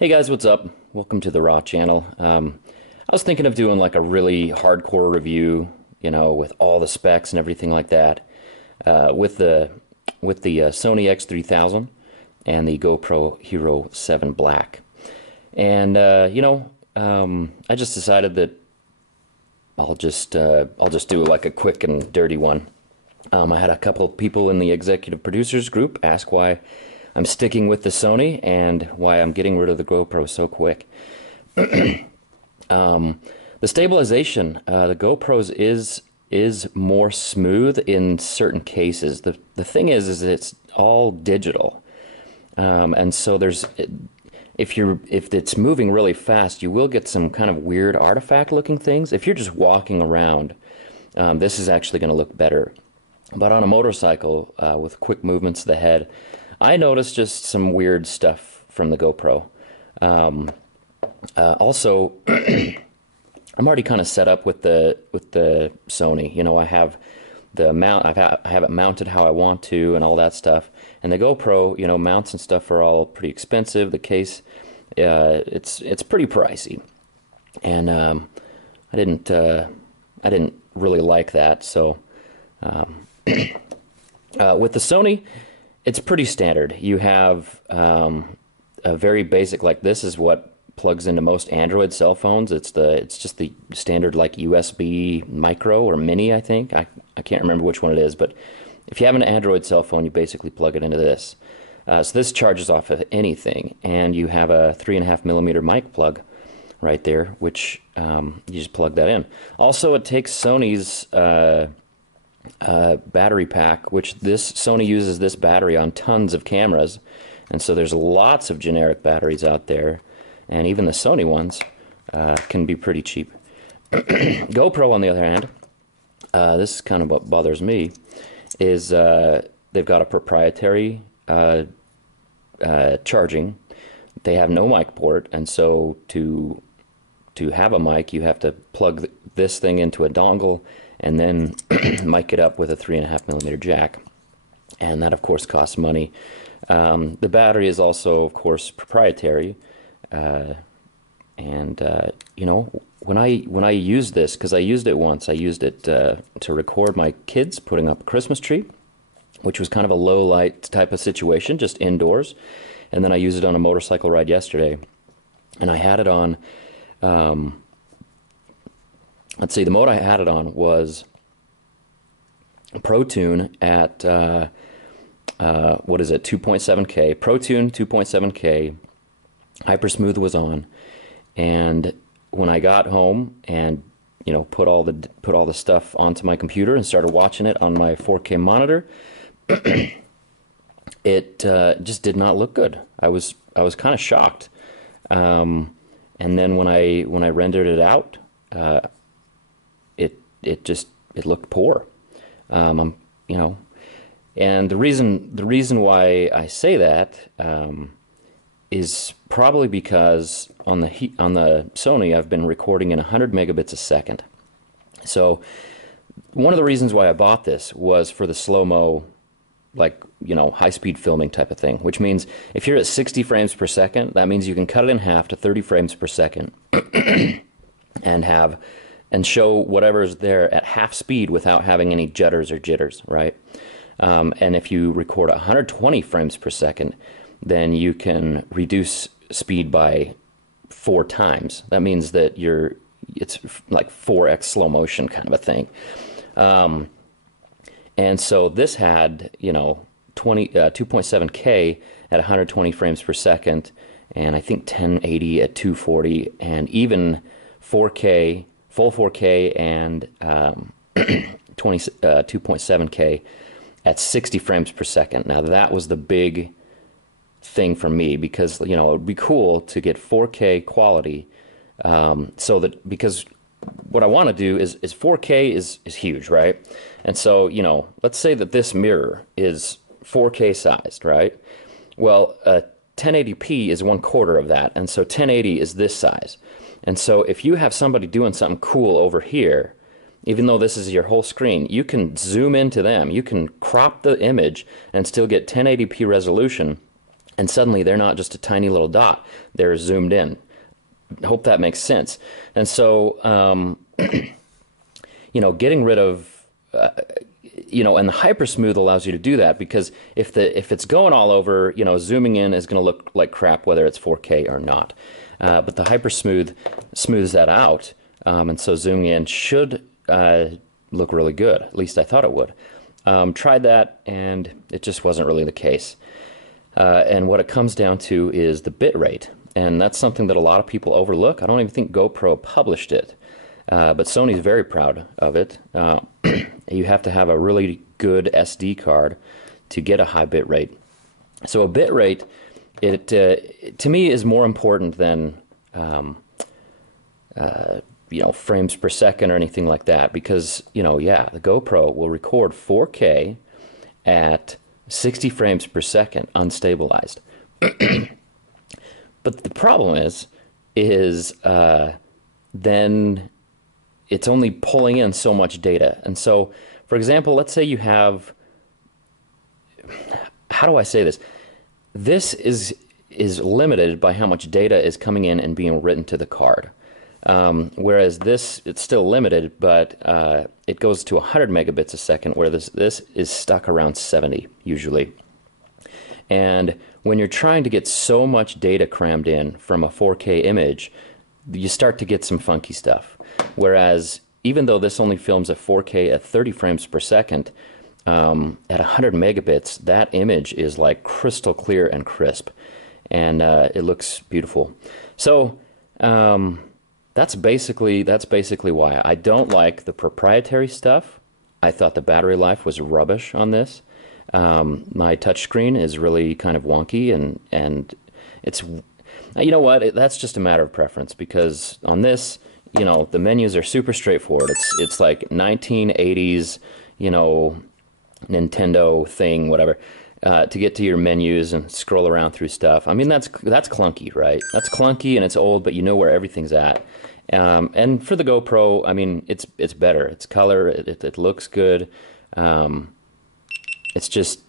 Hey guys, what's up? Welcome to the Raw channel. I was thinking of doing like a really hardcore review, with all the specs and everything like that, with the Sony X3000 and the GoPro Hero 7 Black. And I just decided that I'll just do like a quick and dirty one. I had a couple of people in the executive producers group ask why I'm sticking with the Sony and why I'm getting rid of the GoPro so quick. The stabilization, the GoPro's is more smooth in certain cases. The thing is it's all digital, and so if it's moving really fast, you will get some kind of weird artifact-looking things. If you're just walking around, this is actually going to look better. But on a motorcycle with quick movements of the head, I noticed just some weird stuff from the GoPro. Also, I'm already kind of set up with the Sony. I have the mount. I have it mounted how I want to, and all that stuff. And the GoPro, mounts and stuff are all pretty expensive. The case, it's pretty pricey, and I didn't really like that. So with the Sony, it's pretty standard. You have a very basic, like this is what plugs into most Android cell phones. It's just the standard like USB micro or mini, I think. I can't remember which one it is, but if you have an Android cell phone, you basically plug it into this. So this charges off of anything, and you have a 3.5mm mic plug right there, which you just plug that in. Also, it takes Sony's battery pack, which this Sony uses this battery on tons of cameras, and so there's lots of generic batteries out there, and even the Sony ones can be pretty cheap. GoPro, on the other hand, this is kind of what bothers me, is they've got a proprietary charging. They have no mic port, and so to have a mic, you have to plug this thing into a dongle and then mic it up with a 3.5mm jack, and that of course costs money. The battery is also of course proprietary, when I use this, because I used it once, I used it to record my kids putting up a Christmas tree, which was kind of a low light type of situation, just indoors, and then I used it on a motorcycle ride yesterday, and I had it on. Let's see, the mode I had it on was ProTune at, 2.7K. ProTune 2.7K. Hypersmooth was on. And when I got home and, put all the stuff onto my computer and started watching it on my 4K monitor, it just did not look good. I was kind of shocked. And then when I rendered it out, it looked poor, and the reason why I say that is probably because on the Sony I've been recording in 100 megabits a second. So one of the reasons why I bought this was for the slow-mo, high-speed filming type of thing, which means if you're at 60 frames per second, that means you can cut it in half to 30 frames per second and show whatever's there at half speed without having any judders or jitters, right? And if you record 120 frames per second, then you can reduce speed by 4 times. That means that it's like 4x slow motion kind of a thing. And so this had, 2.7K at 120 frames per second, and I think 1080 at 240, and even 4K, full 4K, and 2.7K at 60 frames per second. Now that was the big thing for me, because it would be cool to get 4K quality, because what I want to do is 4K is huge, right? And so, let's say that this mirror is 4K sized, right? Well, 1080p is 1/4 of that, and so 1080 is this size. And so if you have somebody doing something cool over here, even though this is your whole screen, you can zoom into them, you can crop the image and still get 1080p resolution, and suddenly they're not just a tiny little dot, they're zoomed in. Hope that makes sense. And so, you know, getting rid of, you know, and the hypersmooth allows you to do that, because if it's going all over, you know, zooming in is going to look like crap whether it's 4K or not. But the hypersmooth smooths that out, and so zooming in should look really good. At least I thought it would. Tried that, and it just wasn't really the case. And what it comes down to is the bit rate, and that's something that a lot of people overlook. I don't even think GoPro published it, but Sony's very proud of it. You have to have a really good SD card to get a high bit rate. So a bit rate, it to me is more important than you know, frames per second or anything like that, because, you know, yeah, the GoPro will record 4K at 60 frames per second unstabilized. But the problem is then it's only pulling in so much data. And so, for example, let's say you have, how do I say this? This is limited by how much data is coming in and being written to the card. Whereas this, it's still limited, but it goes to 100 megabits a second, where this is stuck around 70 usually. And when you're trying to get so much data crammed in from a 4K image, you start to get some funky stuff. Whereas even though this only films at 4K at 30 frames per second, at 100 megabits, that image is like crystal clear and crisp, and it looks beautiful. So that's basically why I don't like the proprietary stuff. I thought the battery life was rubbish on this. My touchscreen is really kind of wonky, and it's, you know what, that's just a matter of preference, because on this, you know, the menus are super straightforward. It's like 1980s, you know, Nintendo thing, whatever, to get to your menus and scroll around through stuff. I mean, that's clunky, right? That's clunky and it's old, but you know where everything's at. And for the GoPro, I mean, it's better. It's color. It looks good. It's just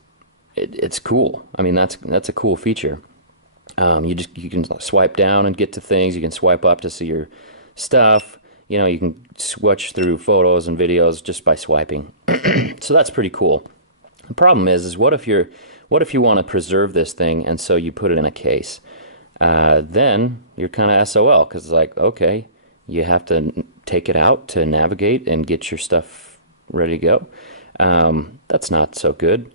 it's cool. I mean, that's a cool feature. You can swipe down and get to things. You can swipe up to see your stuff. You know, you can switch through photos and videos just by swiping. So that's pretty cool. The problem is what if you want to preserve this thing, and so you put it in a case? Then you're kind of SOL, because it's like, okay, you have to take it out to navigate and get your stuff ready to go. That's not so good.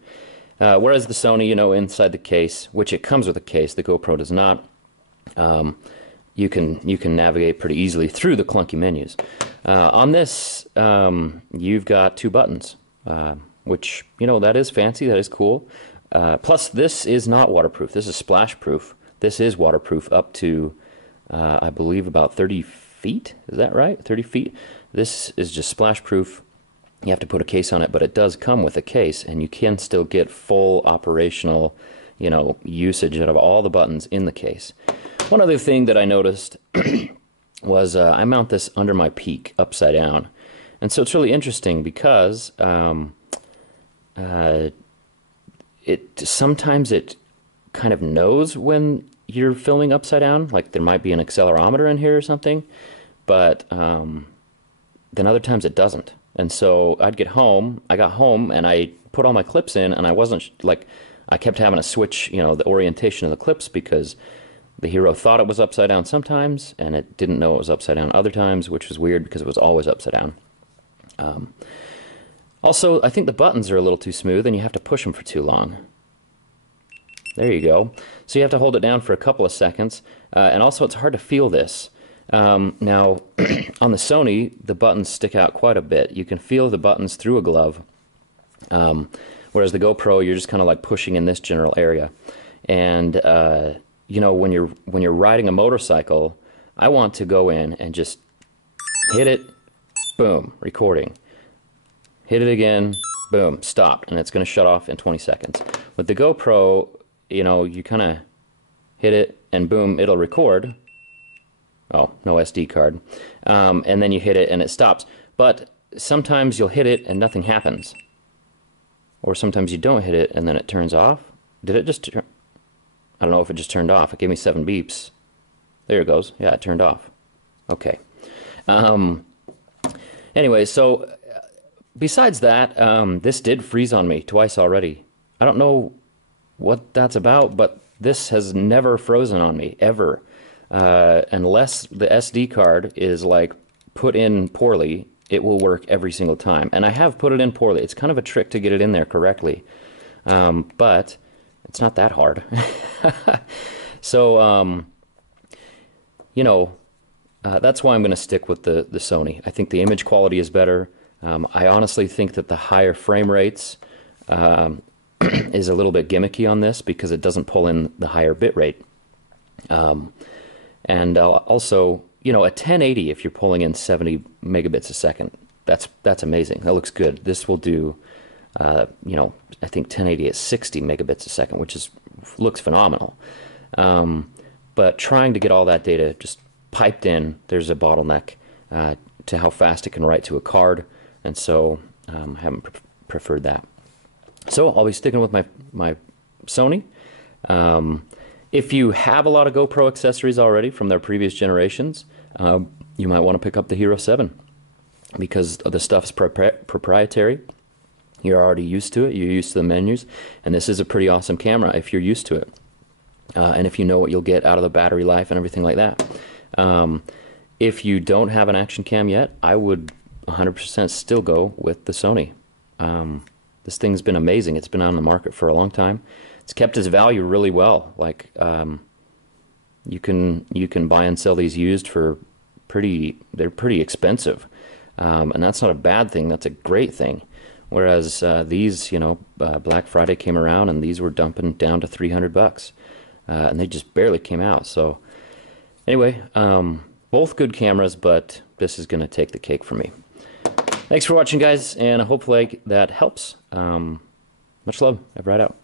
Whereas the Sony, you know, inside the case, which it comes with a case, the GoPro does not, you can navigate pretty easily through the clunky menus. On this, you've got 2 buttons, which, you know, that is fancy, that is cool. Plus, this is not waterproof. This is splash proof. This is waterproof up to, I believe, about 30 feet. Is that right? 30 feet. This is just splash proof. You have to put a case on it, but it does come with a case, and you can still get full operational, you know, usage out of all the buttons in the case. One other thing that I noticed was I mount this under my peak upside down, and so it's really interesting because sometimes it kind of knows when you're filming upside down, like there might be an accelerometer in here or something, but then other times it doesn't. And so I got home and I put all my clips in, and I wasn't, like, I kept having to switch, you know, the orientation of the clips, because the Hero thought it was upside down sometimes, and it didn't know it was upside down other times, which was weird because it was always upside down. Also, I think the buttons are a little too smooth, and you have to push them for too long. There you go. So you have to hold it down for a couple of seconds, and also it's hard to feel this. Now, on the Sony, the buttons stick out quite a bit. You can feel the buttons through a glove, whereas the GoPro, you're just kind of like pushing in this general area. And you know, when you're riding a motorcycle, I want to go in and just hit it, boom, recording. Hit it again, boom, stopped, and it's going to shut off in 20 seconds. With the GoPro, you know, you kind of hit it, and boom, it'll record. Oh, no SD card. And then you hit it and it stops. But sometimes you'll hit it and nothing happens. Or sometimes you don't hit it and then it turns off. Did it just turn? I don't know if it just turned off. It gave me 7 beeps. There it goes. Yeah, it turned off. Okay. Anyway, so besides that, this did freeze on me twice already. I don't know what that's about, but this has never frozen on me, ever. Unless the SD card is like put in poorly, it will work every single time. And I have put it in poorly. It's kind of a trick to get it in there correctly. But it's not that hard. So, you know, that's why I'm going to stick with the Sony. I think the image quality is better. I honestly think that the higher frame rates is a little bit gimmicky on this because it doesn't pull in the higher bit rate. And also, you know, a 1080, if you're pulling in 70 megabits a second, that's amazing. That looks good. This will do, you know, I think 1080 at 60 megabits a second, which looks phenomenal. But trying to get all that data just piped in, there's a bottleneck to how fast it can write to a card, and so I haven't preferred that. So I'll be sticking with my Sony. If you have a lot of GoPro accessories already from their previous generations, you might want to pick up the Hero 7 because the stuff is proprietary. You're already used to it. You're used to the menus, and this is a pretty awesome camera if you're used to it, and if you know what you'll get out of the battery life and everything like that. If you don't have an action cam yet, I would 100% still go with the Sony. This thing's been amazing. It's been on the market for a long time. It's kept its value really well. Like you can buy and sell these used for they're pretty expensive, and that's not a bad thing. That's a great thing. Whereas these, you know, Black Friday came around and these were dumping down to $300, and they just barely came out. So anyway, both good cameras, but this is going to take the cake for me. Thanks for watching, guys, and hopefully that helps. Much love. eveRide out.